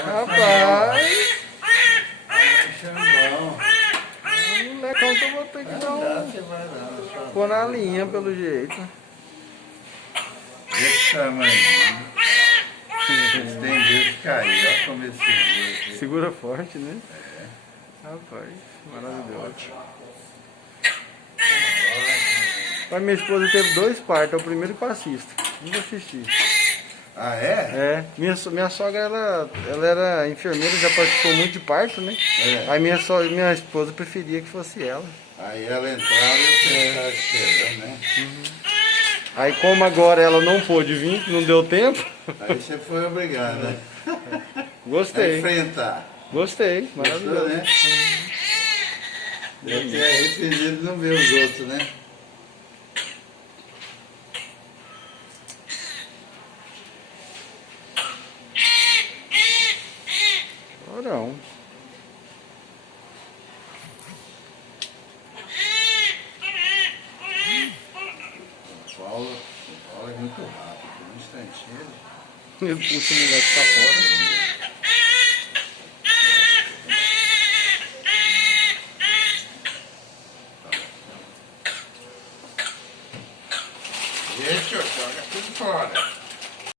Rapaz, Xambão. o molecão que eu vou ter que dar um... Você vai não. Pôr na linha, pelo jeito. Desse tamanho. Eles têm medo de cair. Olha como eles seguram. Segura forte, né? Rapaz, maravilhoso. A minha esposa teve 2 partos, é o primeiro passista. Nunca assisti. Ah, é? É, minha sogra, ela era enfermeira, já participou muito de parto, né? É. Aí minha esposa preferia que fosse ela. Aí ela entrava e você ficava esperando, né? Aí como agora ela não pôde vir, não deu tempo, Aí você foi obrigado, né? A gostei. enfrentar. Gostei, Gostou, maravilhoso. né? Deve ter arrependido de não ver os outros, né? Chorão. O Paulo é muito rápido, um instantinho. Ele puxa o moleque pra fora. Deixa eu jogar tudo fora.